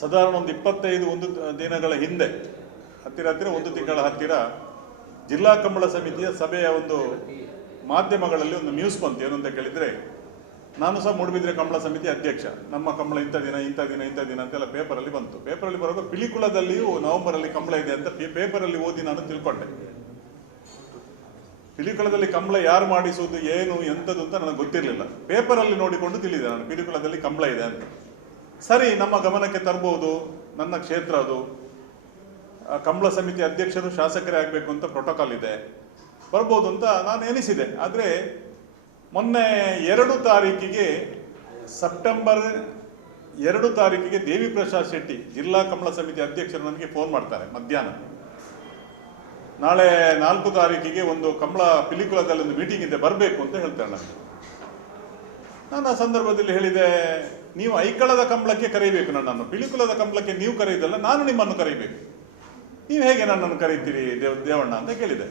ಸಾಧಾರಣ ಒಂದು ಇಪ್ಪತ್ತೈದು ಒಂದು ದಿನಗಳ ಹಿಂದೆ, ಹತ್ತಿರ ಹತ್ತಿರ ಒಂದು ತಿಂಗಳ ಹತ್ತಿರ ಜಿಲ್ಲಾ ಕಂಬಳ ಸಮಿತಿಯ ಸಭೆಯ ಒಂದು ಮಾಧ್ಯಮಗಳಲ್ಲಿ ಒಂದು ನ್ಯೂಸ್ ಬಂತು. ಏನು ಅಂತ ಕೇಳಿದರೆ, ನಾನು ಸಹ ಮೂಡುಬಿದ್ರೆ ಕಂಬಳ ಸಮಿತಿ ಅಧ್ಯಕ್ಷ. ನಮ್ಮ ಕಂಬಳ ಇಂಥ ದಿನ ಇಂಥ ದಿನ ಇಂಥ ದಿನ ಅಂತೆಲ್ಲ ಪೇಪರಲ್ಲಿ ಬಂತು. ಪೇಪರಲ್ಲಿ ಬರುವಾಗ ಪಿಲಿಕುಳದಲ್ಲಿಯೂ ನವೆಂಬರಲ್ಲಿ ಕಂಬಳ ಇದೆ ಅಂತ ಪೇಪರಲ್ಲಿ ಓದಿ ನಾನು ತಿಳ್ಕೊಂಡೆ. ಪಿಲಿಕುಳದಲ್ಲಿ ಕಂಬಳ ಯಾರು ಮಾಡಿಸುವುದು, ಏನು, ಎಂಥದ್ದು ಅಂತ ನನಗೆ ಗೊತ್ತಿರಲಿಲ್ಲ. ಪೇಪರಲ್ಲಿ ನೋಡಿಕೊಂಡು ತಿಳಿದೆ ನಾನು, ಪಿಲಿಕುಳದಲ್ಲಿ ಕಂಬಳ ಇದೆ ಅಂತ. ಸರಿ, ನಮ್ಮ ಗಮನಕ್ಕೆ ತರಬಹುದು ನನ್ನ ಕ್ಷೇತ್ರ ಅದು. ಕಂಬಳ ಸಮಿತಿ ಅಧ್ಯಕ್ಷರು ಶಾಸಕರೇ ಆಗಬೇಕು ಅಂತ ಪ್ರೋಟೋಕಾಲ್ ಇದೆ. ಬರ್ಬೋದು ಅಂತ ನಾನು ಎನಿಸಿದೆ. ಆದರೆ, ಮೊನ್ನೆ ಎರಡು ತಾರೀಕಿಗೆ, ಸೆಪ್ಟೆಂಬರ್ ಎರಡು ತಾರೀಕಿಗೆ ದೇವಿ ಪ್ರಸಾದ್ ಶೆಟ್ಟಿ, ಜಿಲ್ಲಾ ಕಂಬಳ ಸಮಿತಿ ಅಧ್ಯಕ್ಷರು ನನಗೆ ಫೋನ್ ಮಾಡ್ತಾರೆ ಮಧ್ಯಾಹ್ನ. ನಾಳೆ ನಾಲ್ಕು ತಾರೀಕಿಗೆ ಒಂದು ಕಂಬಳ ಪಿಲಿಕುಳದಲ್ಲಿ ಒಂದು ಮೀಟಿಂಗ್ ಇದೆ, ಬರಬೇಕು ಅಂತ ಹೇಳ್ತಾರೆ ನನಗೆ ನಾನು ಆ ಸಂದರ್ಭದಲ್ಲಿ ಹೇಳಿದೆ, ನೀವು ಐಕಳದ ಕಂಬಳಕ್ಕೆ ಕರೀಬೇಕು ನನ್ನನ್ನು. ಪಿಲಿಕುಲದ ಕಂಬಳಕ್ಕೆ ನೀವು ಕರೆಯುವುದಲ್ಲ, ನಾನು ನಿಮ್ಮನ್ನು ಕರೀಬೇಕು. ನೀವು ಹೇಗೆ ನನ್ನನ್ನು ಕರೀತೀರಿ, ದೇವ್, ದೇವಣ್ಣ ಅಂತ ಕೇಳಿದೆ.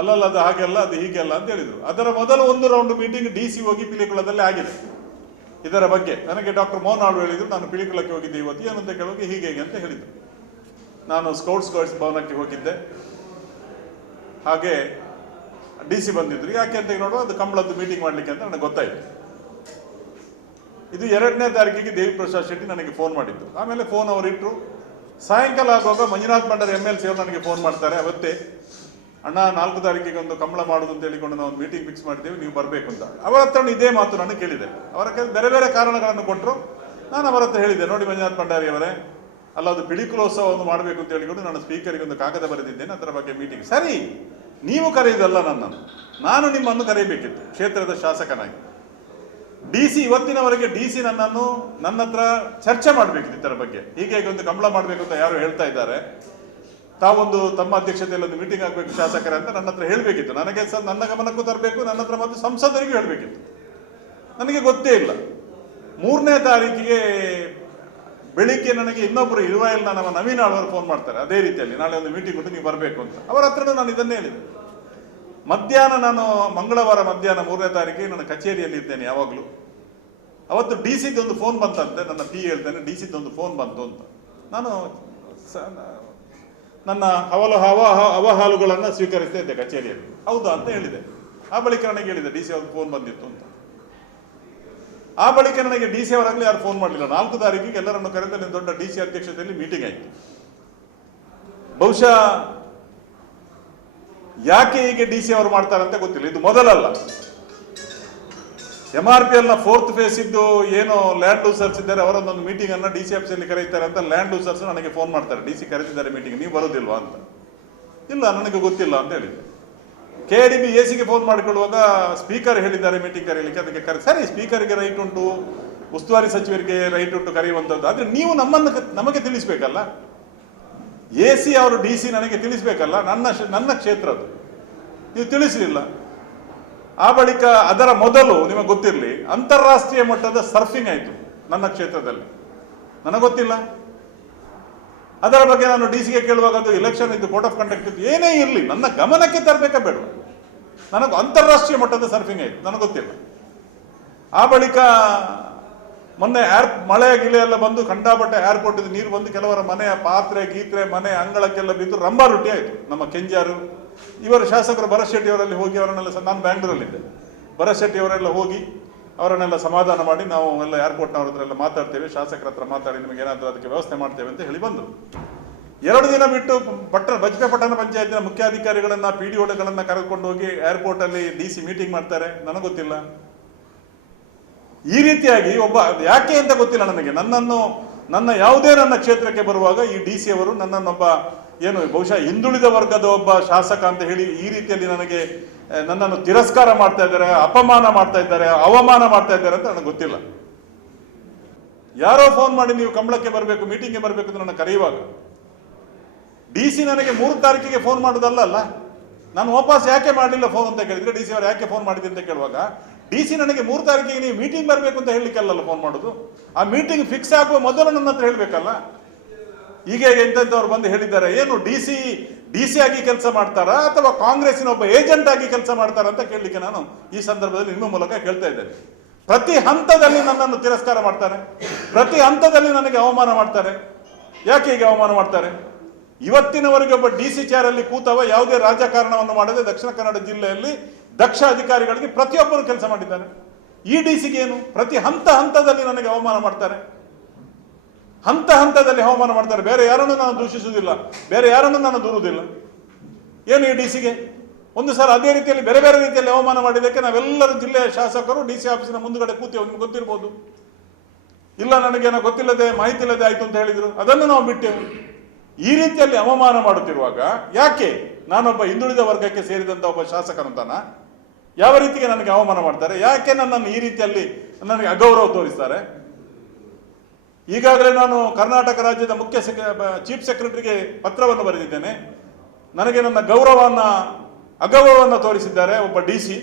ಅಲ್ಲಲ್ಲ, ಅದು ಹಾಗೆಲ್ಲ ಅದು ಹೀಗೆಲ್ಲ ಅಂತ ಹೇಳಿದರು. ಅದರ ಮೊದಲ ಒಂದು ರೌಂಡ್ ಮೀಟಿಂಗ್ ಡಿ ಸಿ ಹೋಗಿ ಪಿಲಿಕುಳದಲ್ಲಿ ಆಗಿದೆ. ಇದರ ಬಗ್ಗೆ ನನಗೆ ಡಾಕ್ಟರ್ ಮೋಹನ್ ಆಳು ಹೇಳಿದ್ರು, ನಾನು ಪಿಲಿಕುಳಕ್ಕೆ ಹೋಗಿದ್ದೆ ಇವತ್ತು, ಏನಂತ ಕೇಳೋಕೆ ಹೀಗೆ ಹೀಗೆ ಅಂತ ಹೇಳಿದರು. ನಾನು ಸ್ಕೌಟ್ಸ್ ಗೈಡ್ಸ್ ಭವನಕ್ಕೆ ಹೋಗಿದ್ದೆ. ಹಾಗೆ ಡಿ ಸಿ ಬಂದಿದ್ರು. ಯಾಕೆ ಅಂತ ನೋಡುವ, ಅದು ಕಂಬಳದ್ದು ಮೀಟಿಂಗ್ ಮಾಡಲಿಕ್ಕೆ ಅಂತ ನನಗೆ ಗೊತ್ತಾಯ್ತು. ಇದು ಎರಡನೇ ತಾರೀಕಿಗೆ ದೇವಿ ಪ್ರಸಾದ್ ಶೆಟ್ಟಿ ನನಗೆ ಫೋನ್ ಮಾಡಿದ್ದು. ಆಮೇಲೆ ಫೋನ್ ಅವರಿಟ್ಟರು ಸಾಯಂಕಾಲ ಆಗುವಾಗ ಮಂಜುನಾಥ್ ಮಂಡದ ಎಂ ಎಲ್ ಸಿ ಅವರು ನನಗೆ ಫೋನ್ ಮಾಡ್ತಾರೆ. ಅವತ್ತೇ, ಅಣ್ಣ, ನಾಲ್ಕು ತಾರೀಕಿಗೆ ಒಂದು ಕಂಬಳ ಮಾಡೋದು ಅಂತ ಹೇಳಿಕೊಂಡು ನಾವು ಮೀಟಿಂಗ್ ಫಿಕ್ಸ್ ಮಾಡಿದ್ದೇವೆ, ನೀವು ಬರಬೇಕು ಅಂತ. ಅವರ ಹತ್ರ ಇದೇ ಮಾತು ನಾನು ಕೇಳಿದೆ. ಅವರ ಬೇರೆ ಬೇರೆ ಕಾರಣಗಳನ್ನು ಕೊಟ್ಟರು ನಾನು ಅವರ ಹತ್ರ ಹೇಳಿದೆ ನೋಡಿ ಮಂಜುನಾಥ್ ಭಂಡಾರಿ ಅವರೇ, ಅಲ್ಲ ಅದು ಪಿಳಿಕುಲೋತ್ಸವವನ್ನು ಮಾಡಬೇಕು ಅಂತ ಹೇಳಿಕೊಂಡು ನಾನು ಸ್ಪೀಕರ್ಗೆ ಒಂದು ಕಾಗದ ಬರೆದಿದ್ದೇನೆ, ಅದರ ಬಗ್ಗೆ ಮೀಟಿಂಗ್ ಸರಿ, ನೀವು ಕರೆಯುವುದಲ್ಲ ನನ್ನನ್ನು. ನಾನು ನಿಮ್ಮನ್ನು ಕರೆಯಬೇಕಿತ್ತು, ಕ್ಷೇತ್ರದ ಶಾಸಕನಾಗಿ. ಡಿ ಸಿ ಇವತ್ತಿನವರೆಗೆ ಡಿ ಸಿ ನನ್ನನ್ನು ನನ್ನ ಹತ್ರ ಚರ್ಚೆ ಮಾಡಬೇಕಿತ್ತು ಇದರ ಬಗ್ಗೆ. ಹೀಗೆ ಒಂದು ಕಂಬಳ ಮಾಡಬೇಕು ಅಂತ ಯಾರು ಹೇಳ್ತಾ ಇದ್ದಾರೆ. ತಾವೊಂದು ತಮ್ಮ ಅಧ್ಯಕ್ಷತೆಯಲ್ಲಿ ಒಂದು ಮೀಟಿಂಗ್ ಆಗಬೇಕು ಶಾಸಕರ ಅಂತ ನನ್ನ ಹತ್ರ ಹೇಳಬೇಕಿತ್ತು. ನನಗೆ ಸಹ ನನ್ನ ಗಮನಕ್ಕೂ ತರಬೇಕು, ನನ್ನ ಹತ್ರ ಮತ್ತು ಸಂಸದರಿಗೂ ಹೇಳಬೇಕಿತ್ತು. ನನಗೆ ಗೊತ್ತೇ ಇಲ್ಲ. ಮೂರನೇ ತಾರೀಕಿಗೆ ಬೆಳಿಗ್ಗೆ ನನಗೆ ಇನ್ನೊಬ್ಬರು ಇರುವಾಯಲ್ ನಮ್ಮ ನವೀನ್ ಆಳ್ವರು ಫೋನ್ ಮಾಡ್ತಾರೆ. ಅದೇ ರೀತಿಯಲ್ಲಿ ನಾಳೆ ಒಂದು ಮೀಟಿಂಗ್ ಉಂಟು, ನೀವು ಬರಬೇಕು ಅಂತ. ಅವರ ಹತ್ರನೂ ನಾನು ಇದನ್ನೇ ಹೇಳಿದೆ. ಮಧ್ಯಾಹ್ನ ನಾನು ಮಂಗಳವಾರ ಮಧ್ಯಾಹ್ನ ಮೂರನೇ ತಾರೀಕಿಗೆ ನನ್ನ ಕಚೇರಿಯಲ್ಲಿ ಇದ್ದೇನೆ ಯಾವಾಗಲೂ. ಅವತ್ತು ಡಿ ಸಿದ್ದು ಒಂದು ಫೋನ್ ಬಂತಂತೆ, ನನ್ನ ಪಿ ಹೇಳ್ತೇನೆ, ಡಿ ಸಿದ್ದು ಒಂದು ಫೋನ್ ಬಂತು ಅಂತ. ನಾನು ನನ್ನ ಅವಲು ಅವಹಾಲುಗಳನ್ನು ಸ್ವೀಕರಿಸ್ತಾ ಇದ್ದೆ ಕಚೇರಿಯಲ್ಲಿ. ಹೌದಾ ಅಂತ ಹೇಳಿದೆ. ಆ ಬಳಿಕ ನನಗೆ ಹೇಳಿದೆ, ಡಿ ಸಿ ಅವ್ರಿಗೆ ಫೋನ್ ಬಂದಿತ್ತು ಅಂತ. ಆ ಬಳಿಕ ನನಗೆ ಡಿ ಸಿ ಅವರಾಗಲಿ ಯಾರು ಫೋನ್ ಮಾಡಲಿಲ್ಲ. ನಾಲ್ಕು ತಾರೀಕಿಗೆ ಎಲ್ಲರನ್ನು ಕರೆದ ದೊಡ್ಡ ಡಿ ಸಿ ಅಧ್ಯಕ್ಷತೆಯಲ್ಲಿ ಮೀಟಿಂಗ್ ಆಯಿತು. ಬಹುಶಃ ಯಾಕೆ ಹೀಗೆ ಡಿ ಸಿ ಅವರು ಮಾಡ್ತಾರೆ ಅಂತ ಗೊತ್ತಿಲ್ಲ. ಇದು ಮೊದಲಲ್ಲ. ಎಂ ಆರ್ ಪಿ ಎಲ್ನ ಫೋರ್ತ್ ಫೇಸ್ ಇದ್ದು ಏನು ಲ್ಯಾಂಡ್ ಲೂಸರ್ಸ್ ಇದ್ದಾರೆ ಅವರೊಂದೊಂದು ಮೀಟಿಂಗ್ ಅನ್ನ ಡಿ ಸಿ ಆಫೀಸಲ್ಲಿ ಕರೀತಾರೆ ಅಂತ ಲ್ಯಾಂಡ್ ಲೂಸರ್ಸ್ ನನಗೆ ಫೋನ್ ಮಾಡ್ತಾರೆ. ಡಿ ಸಿ ಕರೆದಿದ್ದಾರೆ ಮೀಟಿಂಗ್ ನೀವು ಬರೋದಿಲ್ವಾ ಅಂತ. ಇಲ್ಲ, ನನಗೆ ಗೊತ್ತಿಲ್ಲ ಅಂತ ಹೇಳಿದ್ದೆ ಕೆ ಡಿ ಬಿ ಎ ಸಿಗೆ ಫೋನ್ ಮಾಡಿಕೊಳ್ಳುವಾಗ ಸ್ಪೀಕರ್ ಹೇಳಿದ್ದಾರೆ ಮೀಟಿಂಗ್ ಕರೀಲಿಕ್ಕೆ ಅದಕ್ಕೆ ಕರೆ, ಸರಿ ಸ್ಪೀಕರ್ಗೆ ರೈಟ್ ಉಂಟು, ಉಸ್ತುವಾರಿ ಸಚಿವರಿಗೆ ರೈಟ್ ಉಂಟು ಕರೆಯುವಂಥದ್ದು ಆದರೆ ನೀವು ನಮ್ಮನ್ನು ನಮಗೆ ತಿಳಿಸ್ಬೇಕಲ್ಲ. ಎ ಸಿ ಅವರು, ಡಿ ಸಿ ನನಗೆ ತಿಳಿಸ್ಬೇಕಲ್ಲ, ನನ್ನ ನನ್ನ ಕ್ಷೇತ್ರ ಅದು ನೀವು ತಿಳಿಸಲಿಲ್ಲ. ಆ ಬಳಿಕ ಅದರ ಮೊದಲು ನಿಮಗೆ ಗೊತ್ತಿರಲಿ, ಅಂತಾರಾಷ್ಟ್ರೀಯ ಮಟ್ಟದ ಸರ್ಫಿಂಗ್ ಆಯಿತು ನನ್ನ ಕ್ಷೇತ್ರದಲ್ಲಿ. ನನಗೆ ಗೊತ್ತಿಲ್ಲ. ಅದರ ಬಗ್ಗೆ ನಾನು ಡಿ ಸಿಗೆ ಕೇಳುವಾಗ ಅದು ಎಲೆಕ್ಷನ್ ಇದ್ದು ಕೋರ್ಟ್ ಆಫ್ ಕಂಡಕ್ಟ್ ಇತ್ತು ಏನೇ ಇರಲಿ, ನನ್ನ ಗಮನಕ್ಕೆ ತರಬೇಕಾ ಬೇಡ. ನನಗೆ ಅಂತಾರಾಷ್ಟ್ರೀಯ ಮಟ್ಟದ ಸರ್ಫಿಂಗ್ ಆಯಿತು, ನನಗೆ ಗೊತ್ತಿಲ್ಲ. ಆ ಬಳಿಕ ಮೊನ್ನೆ ಏರ್ ಮಳೆ ಗಿಳೆ ಎಲ್ಲ ಬಂದು ಕಂಡಾಪಟ್ಟೆ ಏರ್ಪೋರ್ಟ್ ನೀರು ಬಂದು ಕೆಲವರ ಮನೆಯ ಪಾತ್ರೆ, ಗೀತ್ರೆ, ಮನೆ, ಅಂಗಳಕ್ಕೆಲ್ಲ ಬಿದ್ದು ರಂಬಾ ರೊಟ್ಟಿ ಆಯಿತು. ನಮ್ಮ ಕೆಂಜಾರು ಇವರು ಶಾಸಕರು ಭರತ್ ಶೆಟ್ಟಿ ಅವರಲ್ಲಿ ಹೋಗಿ ಅವರನ್ನೆಲ್ಲ ನಾನು ಬ್ಯಾಂಗ್ಳೂರಲ್ಲಿದ್ದೆ. ಭರತ್ ಶೆಟ್ಟಿ ಅವರೆಲ್ಲ ಹೋಗಿ ಅವರನ್ನೆಲ್ಲ ಸಮಾಧಾನ ಮಾಡಿ ನಾವು ಎಲ್ಲ ಏರ್ಪೋರ್ಟ್ನವ್ರ ಹತ್ರ ಎಲ್ಲ ಮಾತಾಡ್ತೇವೆ, ಶಾಸಕರ ಹತ್ರ ಮಾತಾಡಿ ನಿಮಗೆ ಏನಾದರೂ ಅದಕ್ಕೆ ವ್ಯವಸ್ಥೆ ಮಾಡ್ತೇವೆ ಅಂತ ಹೇಳಿ ಬಂದರು. ಎರಡು ದಿನ ಬಿಟ್ಟು ಪಟ್ಟಣ ಬಜ್ಪೆ ಪಟ್ಟಣ ಪಂಚಾಯತಿನ ಮುಖ್ಯಾಧಿಕಾರಿಗಳನ್ನ ಪಿ ಡಿ ಒಗಳನ್ನ ಕರೆದುಕೊಂಡು ಹೋಗಿ ಏರ್ಪೋರ್ಟ್ ಅಲ್ಲಿ ಡಿ ಸಿ ಮೀಟಿಂಗ್ ಮಾಡ್ತಾರೆ. ನನಗೆ ಗೊತ್ತಿಲ್ಲ. ಈ ರೀತಿಯಾಗಿ ಒಬ್ಬ, ಯಾಕೆ ಅಂತ ಗೊತ್ತಿಲ್ಲ ನನಗೆ. ನನ್ನನ್ನು, ನನ್ನ ಯಾವುದೇ ನನ್ನ ಕ್ಷೇತ್ರಕ್ಕೆ ಬರುವಾಗ ಈ ಡಿ ಸಿ ಅವರು ನನ್ನನ್ನೊಬ್ಬ, ಏನು, ಬಹುಶಃ ಹಿಂದುಳಿದ ವರ್ಗದ ಒಬ್ಬ ಶಾಸಕ ಅಂತ ಹೇಳಿ ಈ ರೀತಿಯಲ್ಲಿ ನನಗೆ ನನ್ನನ್ನು ತಿರಸ್ಕಾರ ಮಾಡ್ತಾ ಇದ್ದಾರೆ, ಅಪಮಾನ ಮಾಡ್ತಾ ಇದ್ದಾರೆ, ಅವಮಾನ ಮಾಡ್ತಾ ಇದ್ದಾರೆ ಅಂತ ನನಗೆ ಗೊತ್ತಿಲ್ಲ. ಯಾರೋ ಫೋನ್ ಮಾಡಿ ನೀವು ಕಂಬಳಕ್ಕೆ ಬರಬೇಕು ಮೀಟಿಂಗ್ಗೆ ಬರಬೇಕು ಅಂತ ನನ್ನ ಕರೆಯುವಾಗ. ಡಿ ಸಿ ನನಗೆ ಮೂರು ತಾರೀಕಿಗೆ ಫೋನ್ ಮಾಡೋದಲ್ಲ ಅಲ್ಲ? ನಾನು ವಾಪಸ್ ಯಾಕೆ ಮಾಡಲಿಲ್ಲ ಫೋನ್ ಅಂತ ಕೇಳಿದ್ರೆ ಡಿ ಸಿ ಅವರು ಯಾಕೆ ಫೋನ್ ಮಾಡಿದೆ ಅಂತ ಕೇಳುವಾಗ ಡಿ ಸಿ ನನಗೆ ಮೂರು ತಾರೀಕಿಗೆ ನೀವು ಮೀಟಿಂಗ್ ಬರಬೇಕು ಅಂತ ಹೇಳಲಿಕ್ಕಲ್ಲ ಫೋನ್ ಮಾಡೋದು? ಆ ಮೀಟಿಂಗ್ ಫಿಕ್ಸ್ ಆಗುವ ಮೊದಲು ನನ್ನ ಹತ್ರ ಹೇಳಬೇಕಲ್ಲ? ಈಗ ಎಂತೆಂಥವ್ರು ಬಂದು ಹೇಳಿದ್ದಾರೆ, ಏನು ಡಿ ಸಿ ಡಿ ಸಿ ಆಗಿ ಕೆಲಸ ಮಾಡ್ತಾರಾ ಅಥವಾ ಕಾಂಗ್ರೆಸ್ಸಿನ ಒಬ್ಬ ಏಜೆಂಟ್ ಆಗಿ ಕೆಲಸ ಮಾಡ್ತಾರಾ ಅಂತ ಕೇಳಲಿಕ್ಕೆ ನಾನು ಈ ಸಂದರ್ಭದಲ್ಲಿ ನಿಮ್ಮ ಮೂಲಕ ಕೇಳ್ತಾ ಇದ್ದೇನೆ. ಪ್ರತಿ ಹಂತದಲ್ಲಿ ನನ್ನನ್ನು ತಿರಸ್ಕಾರ ಮಾಡ್ತಾರೆ, ಪ್ರತಿ ಹಂತದಲ್ಲಿ ನನಗೆ ಅವಮಾನ ಮಾಡ್ತಾರೆ. ಯಾಕೆ ಹೀಗೆ ಅವಮಾನ ಮಾಡ್ತಾರೆ? ಇವತ್ತಿನವರೆಗೆ ಒಬ್ಬ ಡಿ ಸಿ ಚೇರಲ್ಲಿ ಕೂತವ, ಯಾವುದೇ ರಾಜಕಾರಣವನ್ನು ಮಾಡದೆ ದಕ್ಷಿಣ ಕನ್ನಡ ಜಿಲ್ಲೆಯಲ್ಲಿ ದಕ್ಷ ಅಧಿಕಾರಿಗಳಿಗೆ ಪ್ರತಿಯೊಬ್ಬರು ಕೆಲಸ ಮಾಡಿದ್ದಾರೆ. ಈ ಡಿ ಸಿಗೆ ಏನು? ಪ್ರತಿ ಹಂತ ಹಂತದಲ್ಲಿ ನನಗೆ ಅವಮಾನ ಮಾಡ್ತಾರೆ. ಹಂತ ಹಂತದಲ್ಲಿ ಅವಮಾನ ಮಾಡ್ತಾರೆ. ಬೇರೆ ಯಾರನ್ನು ನಾನು ದೂಷಿಸುವುದಿಲ್ಲ. ಬೇರೆ ಯಾರನ್ನು ನಾನು ದೂರುವುದಿಲ್ಲ. ಏನು ಈ ಡಿ ಸಿಗೆ? ಒಂದು ಸಲ ಅದೇ ರೀತಿಯಲ್ಲಿ ಬೇರೆ ಬೇರೆ ರೀತಿಯಲ್ಲಿ ಅವಮಾನ ಮಾಡಿದ್ದಕ್ಕೆ ನಾವೆಲ್ಲರೂ ಜಿಲ್ಲೆಯ ಶಾಸಕರು, ಡಿ ಸಿ ಆಫೀಸಿನ ಮುಂದುಗಡೆ ಕೂತೀವಿ ನಿಮ್ಗೆ ಗೊತ್ತಿರ್ಬೋದು. ಇಲ್ಲ, ನನಗೇನೋ ಗೊತ್ತಿಲ್ಲದೆ ಮಾಹಿತಿ ಇಲ್ಲದೆ ಆಯ್ತು ಅಂತ ಹೇಳಿದ್ರು. ಅದನ್ನು ನಾವು ಬಿಟ್ಟೆವು. ಈ ರೀತಿಯಲ್ಲಿ ಅವಮಾನ ಮಾಡುತ್ತಿರುವಾಗ ಯಾಕೆ? ನಾನೊಬ್ಬ ಹಿಂದುಳಿದ ವರ್ಗಕ್ಕೆ ಸೇರಿದಂತ ಒಬ್ಬ ಶಾಸಕನಂತಾನ ಯಾವ ರೀತಿಗೆ ನನಗೆ ಅವಮಾನ ಮಾಡ್ತಾರೆ? ಯಾಕೆ ನನ್ನನ್ನು ಈ ರೀತಿಯಲ್ಲಿ ನನಗೆ ಅಗೌರವ ತೋರಿಸ್ತಾರೆ? ಈಗಾಗಲೇ ನಾನು ಕರ್ನಾಟಕ ರಾಜ್ಯದ ಮುಖ್ಯ ಚೀಫ್ ಸೆಕ್ರೆಟರಿಗೆ ಪತ್ರವನ್ನು ಬರೆದಿದ್ದೇನೆ. ನನಗೆ ನನ್ನ ಗೌರವವನ್ನ, ಅಗೌರವವನ್ನು ತೋರಿಸಿದ್ದಾರೆ ಒಬ್ಬ ಡಿ ಸಿ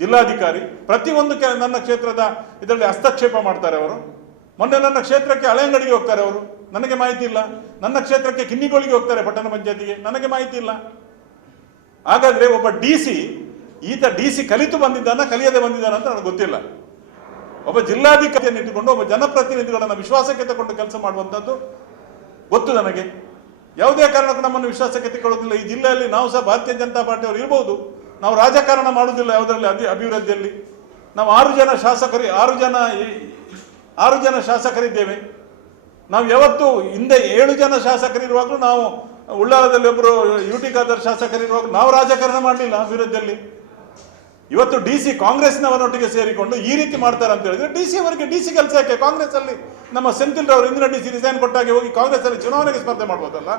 ಜಿಲ್ಲಾಧಿಕಾರಿ ಪ್ರತಿಯೊಂದು ನನ್ನ ಕ್ಷೇತ್ರದ ಇದರಲ್ಲಿ ಹಸ್ತಕ್ಷೇಪ ಮಾಡ್ತಾರೆ ಅವರು. ಮೊನ್ನೆ ನನ್ನ ಕ್ಷೇತ್ರಕ್ಕೆ ಹಳೆಯಂಗಡಿಗೆ ಹೋಗ್ತಾರೆ ಅವರು. ನನಗೆ ಮಾಹಿತಿ ಇಲ್ಲ. ನನ್ನ ಕ್ಷೇತ್ರಕ್ಕೆ ಕಿನ್ನಿಗೋಳಿಗೆ ಹೋಗ್ತಾರೆ ಪಟ್ಟಣ ಪಂಚಾಯತಿಗೆ. ನನಗೆ ಮಾಹಿತಿ ಇಲ್ಲ. ಹಾಗಾದ್ರೆ ಒಬ್ಬ ಡಿ ಸಿ, ಈತ ಡಿ ಸಿ ಕಲಿತು ಬಂದಿದ್ದಾನ, ಕಲಿಯದೆ ಬಂದಿದ್ದಾನ ಅಂತ ನನಗೆ ಗೊತ್ತಿಲ್ಲ. ಒಬ್ಬ ಜಿಲ್ಲಾಧಿಕಾರಿಯನ್ನು ಇಟ್ಟುಕೊಂಡು ಒಬ್ಬ ಜನಪ್ರತಿನಿಧಿಗಳನ್ನು ವಿಶ್ವಾಸಕ್ಕೆ ತಗೊಂಡು ಕೆಲಸ ಮಾಡುವಂಥದ್ದು ಗೊತ್ತು ನನಗೆ. ಯಾವುದೇ ಕಾರಣಕ್ಕೂ ನಮ್ಮನ್ನು ವಿಶ್ವಾಸಕ್ಕೆ ತಗೊಳ್ಳೋದಿಲ್ಲ ಈ ಜಿಲ್ಲೆಯಲ್ಲಿ ನಾವು ಸಹ ಭಾರತೀಯ ಜನತಾ ಪಾರ್ಟಿಯವರು ಇರ್ಬೋದು. ನಾವು ರಾಜಕಾರಣ ಮಾಡುವುದಿಲ್ಲ ಯಾವುದರಲ್ಲಿ ಅಧಿ ಅಭಿವೃದ್ಧಿಯಲ್ಲಿ. ನಾವು ಆರು ಜನ ಶಾಸಕರು, ಆರು ಜನ ಆರು ಜನ ಶಾಸಕರಿದ್ದೇವೆ. ನಾವು ಯಾವತ್ತು ಹಿಂದೆ ಏಳು ಜನ ಶಾಸಕರಿರುವಾಗಲೂ ನಾವು ಉಳ್ಳಾಲದಲ್ಲಿ ಒಬ್ಬರು ಯು ಟಿ ಖಾದರ್ ಶಾಸಕರಿರುವಾಗ ನಾವು ರಾಜಕಾರಣ ಮಾಡಲಿಲ್ಲ ಅಭಿವೃದ್ಧಿಯಲ್ಲಿ ಇವತ್ತು ಡಿ ಸಿ ಕಾಂಗ್ರೆಸ್ನವರೊಟ್ಟಿಗೆ ಸೇರಿಕೊಂಡು ಈ ರೀತಿ ಮಾಡ್ತಾರೆ ಅಂತ ಹೇಳಿದ್ರೆ ಡಿ ಸಿ ಅವರಿಗೆ ಡಿ ಸಿ ಕೆಲಸ ಯಾಕೆ? ಕಾಂಗ್ರೆಸ್ ಅಲ್ಲಿ ನಮ್ಮ ಸೆಂಥಿಲ್ ರವರು ಇಂದಿನ ಡಿ ಸಿ ರಿಸೈನ್ ಕೊಟ್ಟಾಗೆ ಹೋಗಿ ಕಾಂಗ್ರೆಸ್ ಅಲ್ಲಿ ಚುನಾವಣೆಗೆ ಸ್ಪರ್ಧೆ ಮಾಡ್ಬೋದಲ್ಲ?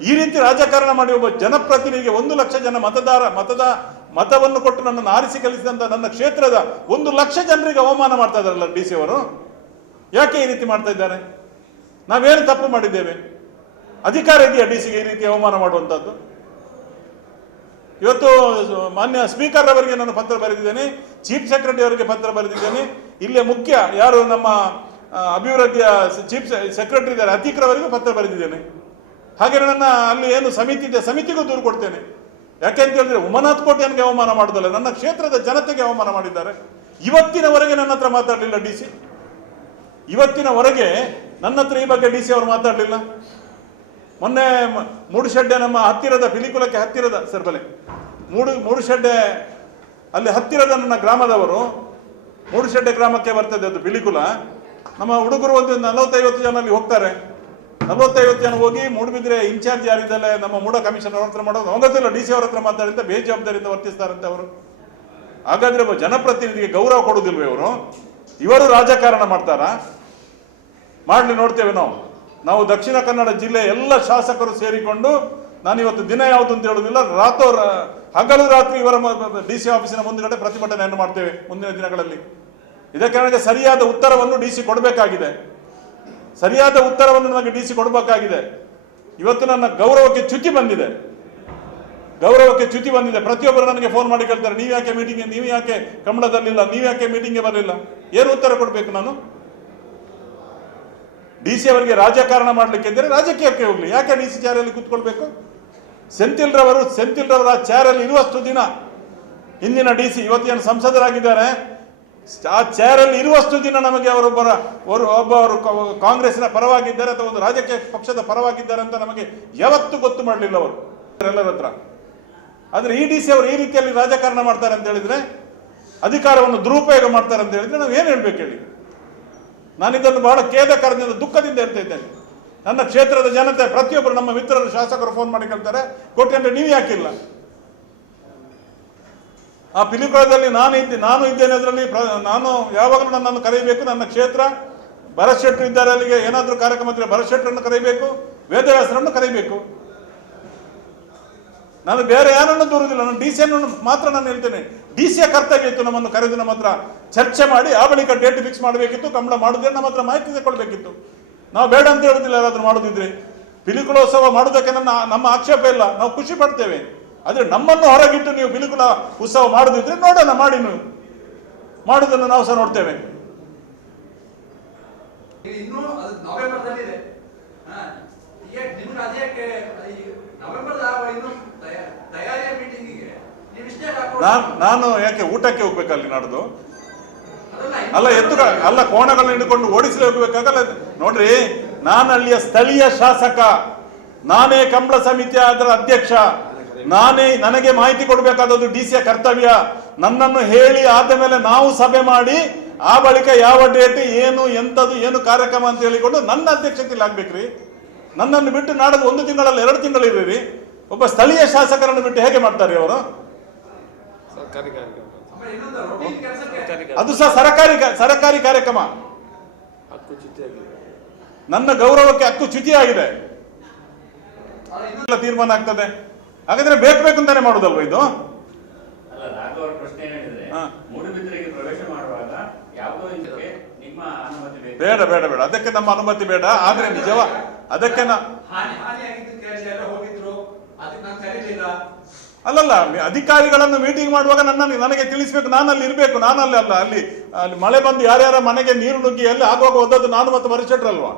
ಈ ರೀತಿ ರಾಜಕಾರಣ ಮಾಡಿ ಒಬ್ಬ ಜನಪ್ರತಿನಿಧಿಗೆ ಒಂದು ಲಕ್ಷ ಜನ ಮತದಾರ, ಮತದ, ಮತವನ್ನು ಕೊಟ್ಟು ನನ್ನನ್ನು ಆರಿಸಿ ಕಲಿಸಿದಂಥ ನನ್ನ ಕ್ಷೇತ್ರದ ಒಂದು ಲಕ್ಷ ಜನರಿಗೆ ಅವಮಾನ ಮಾಡ್ತಾ ಇದ್ದಾರಲ್ಲ ಡಿ ಸಿ ಅವರು? ಯಾಕೆ ಈ ರೀತಿ ಮಾಡ್ತಾ ಇದ್ದಾರೆ? ನಾವೇನು ತಪ್ಪು ಮಾಡಿದ್ದೇವೆ? ಅಧಿಕಾರ ಇದೆಯಾ ಡಿ ಸಿಗೆ ಈ ರೀತಿ ಅವಮಾನ ಮಾಡುವಂಥದ್ದು? ಇವತ್ತು ಮಾನ್ಯ ಸ್ಪೀಕರ್ ಅವರಿಗೆ ನಾನು ಪತ್ರ ಬರೆದಿದ್ದೇನೆ, ಚೀಫ್ ಸೆಕ್ರೆಟರಿ ಅವರಿಗೆ ಪತ್ರ ಬರೆದಿದ್ದೇನೆ. ಇಲ್ಲಿಯ ಮುಖ್ಯ ಯಾರು ನಮ್ಮ ಅಭಿವೃದ್ಧಿಯ ಚೀಫ್ ಸೆಕ್ರೆಟರಿ ಇದ್ದಾರೆ ಅತೀಕ್ರ ಅವರಿಗೂ ಪತ್ರ ಬರೆದಿದ್ದೇನೆ. ಹಾಗೆ ನನ್ನ ಅಲ್ಲಿ ಏನು ಸಮಿತಿ ಇದೆ, ಸಮಿತಿಗೂ ದೂರು ಕೊಡ್ತೇನೆ. ಯಾಕೆ ಅಂತ ಹೇಳಿದ್ರೆ ಉಮನಾಥ್ ನನಗೆ ಅವಮಾನ ಮಾಡುದಲ್ಲ, ನನ್ನ ಕ್ಷೇತ್ರದ ಜನತೆಗೆ ಅವಮಾನ ಮಾಡಿದ್ದಾರೆ. ಇವತ್ತಿನವರೆಗೆ ನನ್ನ ಹತ್ರ ಮಾತಾಡಲಿಲ್ಲ ಡಿ ಸಿ. ಇವತ್ತಿನವರೆಗೆ ನನ್ನ ಹತ್ರ ಈ ಬಗ್ಗೆ ಡಿ ಸಿ ಅವರು ಮಾತಾಡಲಿಲ್ಲ. ಮೊನ್ನೆ ಮೂಡುಶೆಡ್ಡೆ ನಮ್ಮ ಹತ್ತಿರದ ಪಿಲಿಕುಲಕ್ಕೆ ಹತ್ತಿರದ, ಸರ್ ಬಲೆ. ಮೂಡು, ಮೂಡುಶೆಡ್ಡೆ ಅಲ್ಲಿ ಹತ್ತಿರದ ನನ್ನ ಗ್ರಾಮದವರು, ಮೂಡುಶೆಡ್ಡೆ ಗ್ರಾಮಕ್ಕೆ ಬರ್ತದೆ ಅದು ಪಿಲಿಕುಲ ನಮ್ಮ ಹುಡುಗರು ಒಂದು ನಲವತ್ತೈವತ್ತು ಜನ ಅಲ್ಲಿ ಹೋಗ್ತಾರೆ. ನಲವತ್ತೈವತ್ತು ಜನ ಹೋಗಿ ಮೂಡುಬಿದ್ರೆ ಇನ್ಚಾರ್ಜ್ ಯಾರಿದ್ದಲ್ಲೇ ನಮ್ಮ ಮೂಡ ಕಮಿಷನರ್ ಹತ್ರ ಮಾಡೋದು. ಹೋಗೋದಿಲ್ಲ ಡಿ ಸಿ ಅವ್ರ ಹತ್ರ ಮಾತಾಡಿದ್ದ ಬೇಜವಾಬ್ದಾರಿಯಿಂದ ವರ್ತಿಸ್ತಾರಂತೆ ಅವರು. ಹಾಗಾದ್ರೆ ಜನಪ್ರತಿನಿಧಿಗೆ ಗೌರವ ಕೊಡೋದಿಲ್ವೇ ಇವರು? ಇವರು ರಾಜಕಾರಣ ಮಾಡ್ತಾರಾ? ಮಾಡ್ಲಿ ನೋಡ್ತೇವೆ ನಾವು. ನಾವು ದಕ್ಷಿಣ ಕನ್ನಡ ಜಿಲ್ಲೆ ಎಲ್ಲ ಶಾಸಕರು ಸೇರಿಕೊಂಡು ನಾನು ಇವತ್ತು ದಿನ ಯಾವುದು ಅಂತ ಹೇಳುವುದಿಲ್ಲ ರಾತೋ ಹಗಲು ರಾತ್ರಿ ಇವರ ಡಿ ಸಿ ಆಫೀಸಿನ ಮುಂದುಗಡೆ ಪ್ರತಿಭಟನೆಯನ್ನು ಮಾಡ್ತೇವೆ ಮುಂದಿನ ದಿನಗಳಲ್ಲಿ. ಇದಕ್ಕೆ ಸರಿಯಾದ ಉತ್ತರವನ್ನು ಡಿ ಸಿ ಕೊಡಬೇಕಾಗಿದೆ. ಸರಿಯಾದ ಉತ್ತರವನ್ನು ನನಗೆ ಡಿ ಸಿ ಕೊಡಬೇಕಾಗಿದೆ. ಇವತ್ತು ನನ್ನ ಗೌರವಕ್ಕೆ ಚ್ಯುತಿ ಬಂದಿದೆ. ಗೌರವಕ್ಕೆ ಚ್ಯುತಿ ಬಂದಿದೆ. ಪ್ರತಿಯೊಬ್ಬರು ನನಗೆ ಫೋನ್ ಮಾಡಿ ಕೇಳ್ತಾರೆ ನೀವು ಯಾಕೆ ಮೀಟಿಂಗ್ ನೀವು ಯಾಕೆ ಕಮಲದಲ್ಲಿಲ್ಲ ನೀವು ಯಾಕೆ ಮೀಟಿಂಗ್ಗೆ ಬರಲಿಲ್ಲ? ಏನು ಉತ್ತರ ಕೊಡಬೇಕು ನಾನು? ಡಿ ಸಿ ಅವರಿಗೆ ರಾಜಕಾರಣ ಮಾಡಲಿಕ್ಕೆ ಇದ್ದರೆ ರಾಜಕೀಯಕ್ಕೆ ಹೋಗಲಿ. ಯಾಕೆ ಡಿ ಸಿ ಚಾರಲ್ಲಿ ಕೂತ್ಕೊಳ್ಬೇಕು? ಸೆಂಥಿಲ್ರವರು ಸೆಂಥಿಲ್ರವರ ಚೇರಲ್ಲಿ ಇರುವಷ್ಟು ದಿನ. ಹಿಂದಿನ ಡಿ ಸಿ, ಇವತ್ತೇನು ಸಂಸದರಾಗಿದ್ದಾರೆ. ಆ ಚೇರಲ್ಲಿ ಇರುವಷ್ಟು ದಿನ ನಮಗೆ ಅವರೊಬ್ಬರ, ಅವರು ಒಬ್ಬ ಅವರು ಕಾಂಗ್ರೆಸ್ನ ಪರವಾಗಿದ್ದಾರೆ ಅಥವಾ ಒಂದು ರಾಜಕೀಯ ಪಕ್ಷದ ಪರವಾಗಿದ್ದಾರೆ ಅಂತ ನಮಗೆ ಯಾವತ್ತೂ ಗೊತ್ತು ಮಾಡಲಿಲ್ಲ ಅವರು. ಎಲ್ಲರ ಹತ್ರ. ಆದರೆ ಈ ಡಿ ಸಿ ಅವರು ಈ ರೀತಿಯಲ್ಲಿ ರಾಜಕಾರಣ ಮಾಡ್ತಾರೆ ಅಂತ ಹೇಳಿದ್ರೆ, ಅಧಿಕಾರವನ್ನು ದುರುಪಯೋಗ ಮಾಡ್ತಾರೆ ಅಂತ ಹೇಳಿದ್ರೆ ನಾವು ಏನು ಹೇಳ್ಬೇಕು ಹೇಳಿ? ನಾನು ಬಹಳ ಬಹಳ ಖೇದಕರದಿಂದ, ದುಃಖದಿಂದ ಹೇಳ್ತಾ ಇದ್ದೇನೆ. ನನ್ನ ಕ್ಷೇತ್ರದ ಜನತೆ ಪ್ರತಿಯೊಬ್ಬರು ನಮ್ಮ ಮಿತ್ರರು ಶಾಸಕರು ಫೋನ್ ಮಾಡಿ ಕೇಳ್ತಾರೆ ಅಂದ್ರೆ ನೀವು ಯಾಕಿಲ್ಲ ಆ ಪಿಲಿಕುಳದಲ್ಲಿ ನಾನು ಇದ್ದೆ, ನಾನು ಇದ್ದೇನೆ ಅದರಲ್ಲಿ ನಾನು ಯಾವಾಗಲೂ ನನ್ನನ್ನು ಕರೆಯಬೇಕು, ನನ್ನ ಕ್ಷೇತ್ರ. ಭರತ್ ಇದ್ದಾರೆ ಅಲ್ಲಿಗೆ, ಏನಾದರೂ ಕಾರ್ಯಕ್ರಮ ಇದ್ದರೆ ಭರತ್ ಶೆಟ್ಟರನ್ನು ಕರೆಯಬೇಕು, ವೇದವ್ಯಾಸರನ್ನು ಕರೆಯಬೇಕು. ನಾನು ಬೇರೆ ಯಾರನ್ನು ದೂರುದಿಲ್ಲ ನಾನು ಡಿ ಸಿಯನ್ನು ಮಾತ್ರ ನಾನು ಹೇಳ್ತೇನೆ. ಡಿ ಸಿಯ ಕರ್ತವ್ಯ ಇತ್ತು ನಮ್ಮನ್ನು ಕರೆದು ನಮ್ಮ ಹತ್ರ ಚರ್ಚೆ ಮಾಡಿ, ಆ ಬಳಿಕ ಡೇಟ್ ಫಿಕ್ಸ್ ಮಾಡಬೇಕಿತ್ತು, ಕಂಬಳ ಮಾಡುವುದೇ ನಮ್ಮ ಹತ್ರ ಮಾಹಿತಿ ತಗೊಳ್ಬೇಕಿತ್ತು ನಾವು ಬೇಡ ಅಂತ ಹೇಳುದಿಲ್ಲ ಯಾರಾದ್ರೂ ಮಾಡುದಿದ್ರೆ. ಪಿಲಿಕುಳೋತ್ಸವ ಮಾಡೋದಕ್ಕೆ ನನ್ನ, ನಮ್ಮ ಆಕ್ಷೇಪ ಇಲ್ಲ, ನಾವು ಖುಷಿ ಪಡ್ತೇವೆ. ಆದ್ರೆ ನಮ್ಮನ್ನು ಹೊರಗಿಟ್ಟು ನೀವು ಪಿಲಿಕುಳ ಉತ್ಸವ ಮಾಡುದಿದ್ರೆ ನೋಡೋಣ, ಮಾಡಿ ನೀವು. ಮಾಡುವುದನ್ನು ನಾವು ಸಹ ನೋಡ್ತೇವೆ. ಹಾ. ಈಗ ನಿಮ್ಗೆ ಅದಕ್ಕೆ ನಾನು ನಾನು ಯಾಕೆ ಊಟಕ್ಕೆ ಹೋಗ್ಬೇಕಲ್ಲಿ ನಾಡ್ದು? ಅಲ್ಲ ಎತ್ತು ಅಲ್ಲ ಕೋಣಗಳನ್ನ ಹಿಡ್ಕೊಂಡು ಓಡಿಸಲೇ ಹೋಗ್ಬೇಕಾಗಲ್ಲ ನೋಡ್ರಿ ನಾನು ಅಲ್ಲಿಯ ಸ್ಥಳೀಯ ಶಾಸಕ ನಾನೇ ಕಂಬಳ ಸಮಿತಿಯ ಅದರ ಅಧ್ಯಕ್ಷ ನಾನೇ ನನಗೆ ಮಾಹಿತಿ ಕೊಡಬೇಕಾದದ್ದು ಡಿ ಸಿಯ ಕರ್ತವ್ಯ. ನನ್ನನ್ನು ಹೇಳಿ ಆದ ಮೇಲೆ ನಾವು ಸಭೆ ಮಾಡಿ ಆ ಬಳಿಕ ಯಾವ ಡೇಟ್ ಏನು ಎಂಥದ್ದು ಏನು ಕಾರ್ಯಕ್ರಮ ಅಂತ ಹೇಳಿಕೊಂಡು ನನ್ನ ಅಧ್ಯಕ್ಷತೆಯಲ್ಲಿ ಆಗ್ಬೇಕ್ರಿ. ನನ್ನನ್ನು ಬಿಟ್ಟು ನಾಡದು ಒಂದು ತಿಂಗಳಲ್ಲಿ ಎರಡು ತಿಂಗಳು ಇರ್ರಿ ಒಬ್ಬ ಸ್ಥಳೀಯ ಶಾಸಕರನ್ನು ಬಿಟ್ಟು ಹೇಗೆ ಮಾಡ್ತಾರೆ ಅವರು ಅದು ಸಹ ಸರಕಾರಿ ಸರಕಾರಿ ಕಾರ್ಯಕ್ರಮ. ನನ್ನ ಗೌರವಕ್ಕೆ ಹಕ್ಕು ಚ್ಯುತಿಯಾಗಿದೆ. ಆಗಿದೆ ಇನ್ನೊಂದು ಎಲ್ಲ ತೀರ್ಮಾನ ಆಗ್ತದೆ. ಹಾಗಾದ್ರೆ ಬೇಕು ಬೇಕು ಅಂತಾನೆ ಮಾಡುದಲ್ವ ಇದು? ಅಲ್ಲ ರಾಘವ್ ಪ್ರಶ್ನೆ ಏನಿದ್ರೆ ಹಾ. ಮೂಡುಬಿದಿರೆಗೆ ಪ್ರವೇಶ ಮಾಡುವಾಗ ಯಾವುದೋ ಇದಕ್ಕೆ ನಿಮ್ಮ ಅನುಮತಿ ಬೇಕು. ಬೇಡ ಬೇಡ ಬೇಡ. ಅದಕ್ಕೆ ನಮ್ಮ ಅನುಮತಿ ಬೇಡ. ಆದ್ರೆ ನಿಜವ ಅದಕ್ಕೆ ಅಲ್ಲಲ್ಲ ಅಧಿಕಾರಿಗಳನ್ನು ಮೀಟಿಂಗ್ ಮಾಡುವಾಗ ನನ್ನ ನನಗೆ ತಿಳಿಸ್ಬೇಕು ನಾನು ಅಲ್ಲಿ ಇರಬೇಕು ನಾನು ಅಲ್ಲಿ ಅಲ್ಲ ಅಲ್ಲಿ ಅಲ್ಲಿ ಮಳೆ ಬಂದು ಯಾರ್ಯಾರ ಮನೆಗೆ ನೀರು ನುಗ್ಗಿ ಅಲ್ಲಿ ಆಗುವಾಗ ಹೋದದ್ದು ನಾನು ಮತ್ತು ವರಿಷ್ಠರಲ್ವಾ?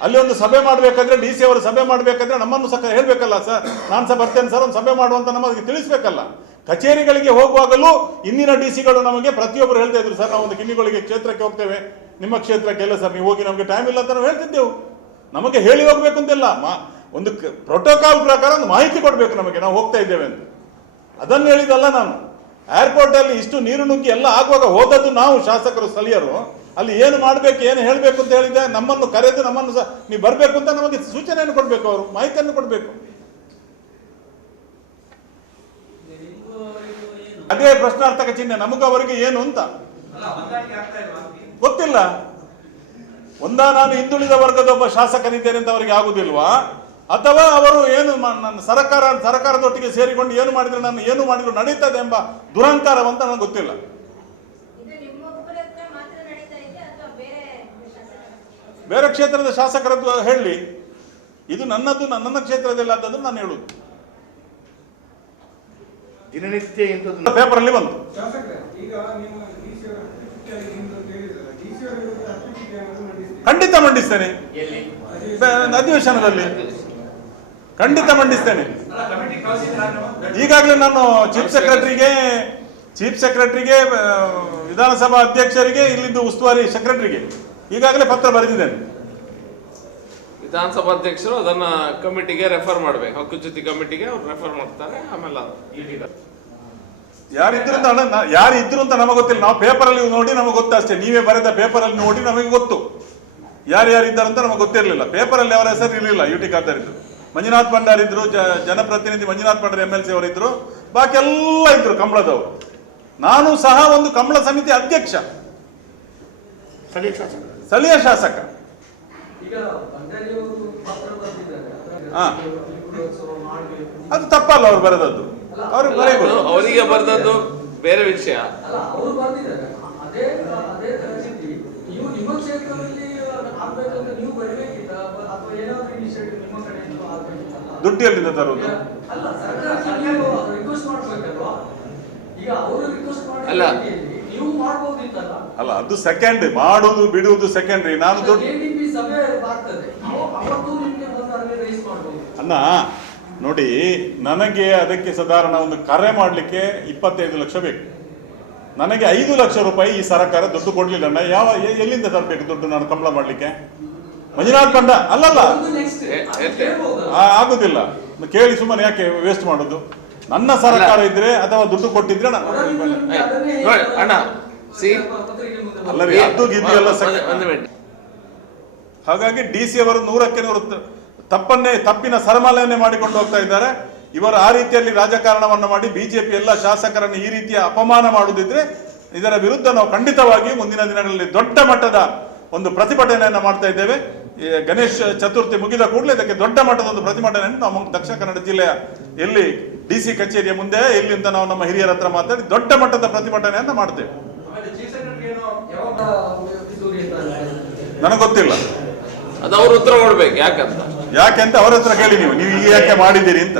ಅಲ್ಲಿ ಒಂದು ಸಭೆ ಮಾಡಬೇಕಾದ್ರೆ ಡಿ ಸಿ ಅವರು ಸಭೆ ಮಾಡಬೇಕಾದ್ರೆ ನಮ್ಮನ್ನು ಸಹ ಹೇಳಬೇಕಲ್ಲ ಸರ್ ನಾನು ಸಹ ಬರ್ತೇನೆ ಸರ್ ಒಂದು ಸಭೆ ಮಾಡುವಂತ ನಮಗೆ ತಿಳಿಸ್ಬೇಕಲ್ಲ. ಕಚೇರಿಗಳಿಗೆ ಹೋಗುವಾಗಲೂ ಇಂದಿನ ಡಿ ಸಿಗಳು ನಮಗೆ ಪ್ರತಿಯೊಬ್ಬರು ಹೇಳ್ತಾ ಇದ್ರು ಸರ್ ನಾವು ಒಂದು ಕಿನ್ನಿಗಳಿಗೆ ಕ್ಷೇತ್ರಕ್ಕೆ ಹೋಗ್ತೇವೆ ನಿಮ್ಮ ಕ್ಷೇತ್ರಕ್ಕೆ ಎಲ್ಲ ಸರ್ ನೀವು ಹೋಗಿ ನಮಗೆ ಟೈಮ್ ಇಲ್ಲ ಅಂತ ನಾವು ಹೇಳ್ತಿದ್ದೆವು. ನಮಗೆ ಹೇಳಿ ಹೋಗ್ಬೇಕು ಅಂತಿಲ್ಲ. ಮಾ- ಒಂದು ಪ್ರೋಟೋಕಾಲ್ ಪ್ರಕಾರ ಒಂದು ಮಾಹಿತಿ ಕೊಡಬೇಕು ನಮಗೆ, ನಾವು ಹೋಗ್ತಾ ಇದ್ದೇವೆ ಅಂತ. ಅದನ್ನು ಹೇಳಿದಲ್ಲ ನಾನು. ಏರ್ಪೋರ್ಟ್ ಅಲ್ಲಿ ಇಷ್ಟು ನೀರು ನುಗ್ಗಿ ಎಲ್ಲ ಆಗುವಾಗ ಹೋದದ್ದು ನಾವು, ಶಾಸಕರು, ಸ್ಥಳೀಯರು. ಅಲ್ಲಿ ಏನು ಮಾಡಬೇಕು, ಏನು ಹೇಳಬೇಕು ಅಂತ ಹೇಳಿದೆ ನಮ್ಮನ್ನು ಕರೆದು ನಮ್ಮನ್ನು ಸಹ, ನೀವು ಬರಬೇಕು ಅಂತ ನಮಗೆ ಸೂಚನೆಯನ್ನು ಕೊಡಬೇಕು ಅವರು, ಮಾಹಿತಿಯನ್ನು ಕೊಡಬೇಕು. ಅದೇ ಪ್ರಶ್ನಾರ್ಥಕ ಚಿಹ್ನೆ, ನಮಗವರಿಗೆ ಏನು ಅಂತ? ಗೊತ್ತಿಲ್ಲ. ಒಂದ ನಾನು ಹಿಂದುಳಿದ ವರ್ಗದ ಒಬ್ಬ ಶಾಸಕನಿದ್ದೇನೆ ಅಂತ ಅವರಿಗೆ ಆಗುದಿಲ್ವಾ? ಅಥವಾ ಅವರು ಏನು ನನ್ನ ಸರ್ಕಾರ ಸರ್ಕಾರದೊಟ್ಟಿಗೆ ಸೇರಿಕೊಂಡು ಏನು ಮಾಡಿದ್ರು ನಾನು ಏನು ಮಾಡಿದ್ರು ನಡೀತದೆ ಎಂಬ ದುರಂಕಾರವಂತ ನನಗೆ ಗೊತ್ತಿಲ್ಲ. ಇದು ನಿಮ್ಮ ಮಾತ್ರ ನಡೀತಾ ಅಥವಾ ಬೇರೆ ಬೇರೆ ಕ್ಷೇತ್ರದ ಶಾಸಕರದ್ದು ಹೇಳಿ. ಇದು ನನ್ನದು ನನ್ನ ಕ್ಷೇತ್ರದಲ್ಲಿ ಆದದ್ದು ನಾನು ಹೇಳುದು. ದಿನನಿತ್ಯ ಪೇಪರ್ ಅಲ್ಲಿ ಬಂತು. ಖಂಡಿತ ಮಂಡಿಸ್ತೇನೆ. ಅಧಿವೇಶನದಲ್ಲಿ. ಖಂಡಿತ ಮಂಡಿಸ್ತೇನೆ. ಈಗಾಗಲೇ ನಾನು ಚೀಫ್ ಸೆಕ್ರೆಟರಿಗೆ ಚೀಫ್ ಸೆಕ್ರೆಟರಿಗೆ ವಿಧಾನಸಭಾ ಅಧ್ಯಕ್ಷರಿಗೆ ಇಲ್ಲಿದ್ದು ಉಸ್ತುವಾರಿ ಸೆಕ್ರೆಟರಿಗೆ ಈಗಾಗಲೇ ಪತ್ರ ಬರೆದಿದ್ದೇನೆ. ವಿಧಾನಸಭಾ ಅಧ್ಯಕ್ಷರು ಅದನ್ನ ಕಮಿಟಿಗೆ ರೆಫರ್ ಮಾಡ್ಬೇಕು. ಹಕ್ಕು ಜೊತೆ ಕಮಿಟಿಗೆ ಅವ್ರು ರೆಫರ್ ಮಾಡ್ತಾರೆ. ಆಮೇಲೆ ಯಾರಿದ್ರು ಅಂತ ಯಾರು ಇದ್ರು ಅಂತ ನಮಗೆ ಗೊತ್ತಿಲ್ಲ. ನಾವು ಪೇಪರ್ ಅಲ್ಲಿ ನೋಡಿ ನಮಗೆ ಗೊತ್ತು ಅಷ್ಟೇ. ನೀವೇ ಬರೆದ ಪೇಪರ್ ಅಲ್ಲಿ ನೋಡಿ ನಮಗೆ ಗೊತ್ತು. ಯಾರು ಯಾರು ಇದ್ದಾರೆ ಅಂತ ನಮಗೆ ಗೊತ್ತಿರಲಿಲ್ಲ. ಪೇಪರ್ ಅಲ್ಲಿ ಅವರ ಹೆಸರು ಇರಲಿಲ್ಲ ಯು ಟಿ ಖಾದರಿದ್ದು ಮಂಜುನಾಥ್ ಭಂಡಾರ್ ಇದ್ರು ಜ- ಜನಪ್ರತಿನಿಧಿ Manjunath Bhandar M L C ಅವರಿದ್ರು ಬಾಕಿ ಎಲ್ಲ ಇದ್ರು ಕಂಬಳದವರು. ನಾನು ಸಹ ಒಂದು ಕಂಬಳ ಸಮಿತಿ ಅಧ್ಯಕ್ಷ. ಸ್ಥಳೀಯ ಶಾಸಕ. ಸ್ಥಳೀಯ ಶಾಸಕ. ಈಗ ಬಂಗಾಳಿಯವರು ಪತ್ರ ಬರೆದಿದ್ದಾರೆ. ಹಾ. ಅದು ತಪ್ಪಲ್ಲ ಅವ್ರು ಬರೆದದ್ದು. ಅವ್ರಿಗೆ ಬರೆಯಬಹುದು ಬರೀಬೋದು ಅವರಿಗೆ ಬರೆದದ್ದು ಬೇರೆ ವಿಷಯ. ಅಲ್ಲ ಅವರು ಬರೆದಿದ್ದಾರೆ. ಅದೇ ಅದೇ ದುಡ್ಡು ಎಲ್ಲಿಂದ ತರುವುದು. ಅಲ್ಲ ಸರ್ಕಾರಕ್ಕೆ ನೀವು ರಿಕ್ವೆಸ್ಟ್ ಮಾಡ್ಬೇಕಲ್ವಾ? ಈಗ ಅವರು ರಿಕ್ವೆಸ್ಟ್ ಅಲ್ಲ. ಅದು ಸೆಕೆಂಡ್ ಮಾಡುವುದು ಬಿಡುವುದು ಸೆಕೆಂಡ್ರಿ ನಾನು ದುಡ್ಡು ಅನ್ನ ನೋಡಿ ನನಗೆ ಅದಕ್ಕೆ ಸಾಧಾರಣ ಒಂದು ಕರೆ ಮಾಡಲಿಕ್ಕೆ ಇಪ್ಪತ್ತೈದು ಲಕ್ಷ ಬೇಕು. ನನಗೆ ಐದು ಲಕ್ಷ ರೂಪಾಯಿ ಈ ಸರ್ಕಾರ ದುಡ್ಡು ಕೊಡ್ಲಿಲ್ಲ ಅಣ್ಣ. ಯಾವ ಎಲ್ಲಿಂದ ತರಬೇಕು ದುಡ್ಡು ನಾನು ಕಂಬಳ ಮಾಡ್ಲಿಕ್ಕೆ? ಮಂಜುನಾಥ್ ಕಂಡ ಅಲ್ಲಲ್ಲ. ಆಗುದಿಲ್ಲ. ಕೇಳಿ ಸುಮ್ಮನೆ ಯಾಕೆ ವೇಸ್ಟ್ ಮಾಡೋದು? ನನ್ನ ಸರ್ಕಾರ ಇದ್ರೆ ಅಥವಾ ದುಡ್ಡು ಕೊಟ್ಟಿದ್ರೆ ಹಾಗಾಗಿ ಡಿ ಸಿ ಅವರು ನೂರಕ್ಕೆ ನೂರು ತಪ್ಪನ್ನೇ ತಪ್ಪಿನ ಸರಮಾಲೆಯನ್ನೇ ಮಾಡಿಕೊಂಡು ಹೋಗ್ತಾ ಇದ್ದಾರೆ. ಇವರು ಆ ರೀತಿಯಲ್ಲಿ ರಾಜಕಾರಣವನ್ನು ಮಾಡಿ ಬಿಜೆಪಿ ಎಲ್ಲ ಶಾಸಕರನ್ನು ಈ ರೀತಿಯ ಅಪಮಾನ ಮಾಡುದಿದ್ರೆ ಇದರ ವಿರುದ್ಧ ನಾವು ಖಂಡಿತವಾಗಿ ಮುಂದಿನ ದಿನಗಳಲ್ಲಿ ದೊಡ್ಡ ಮಟ್ಟದ ಒಂದು ಪ್ರತಿಭಟನೆಯನ್ನು ಮಾಡ್ತಾ ಇದ್ದೇವೆ. ಗಣೇಶ ಚತುರ್ಥಿ ಮುಗಿದ ಕೂಡಲೇ ಇದಕ್ಕೆ ದೊಡ್ಡ ಮಟ್ಟದ ಒಂದು ಪ್ರತಿಭಟನೆಯನ್ನು ನಾವು ದಕ್ಷಿಣ ಕನ್ನಡ ಜಿಲ್ಲೆಯ ಎಲ್ಲಿ ಡಿ ಸಿ ಕಚೇರಿಯ ಮುಂದೆ ಎಲ್ಲಿಂದ ನಾವು ನಮ್ಮ ಹಿರಿಯರ ಹತ್ರ ಮಾತಾಡಿ ದೊಡ್ಡ ಮಟ್ಟದ ಪ್ರತಿಭಟನೆಯನ್ನು ಮಾಡ್ತೇವೆ. ನನಗೆ ಗೊತ್ತಿಲ್ಲ. ಅದು ಅವ್ರ ಉತ್ತರ ಕೊಡ್ಬೇಕು ಯಾಕಂತ? ಯಾಕೆ ಅಂತ ಅವ್ರ ಹತ್ರ ಕೇಳಿ ನೀವು. ನೀವು ಈಗ ಯಾಕೆ ಮಾಡಿದ್ದೀರಿ ಅಂತ.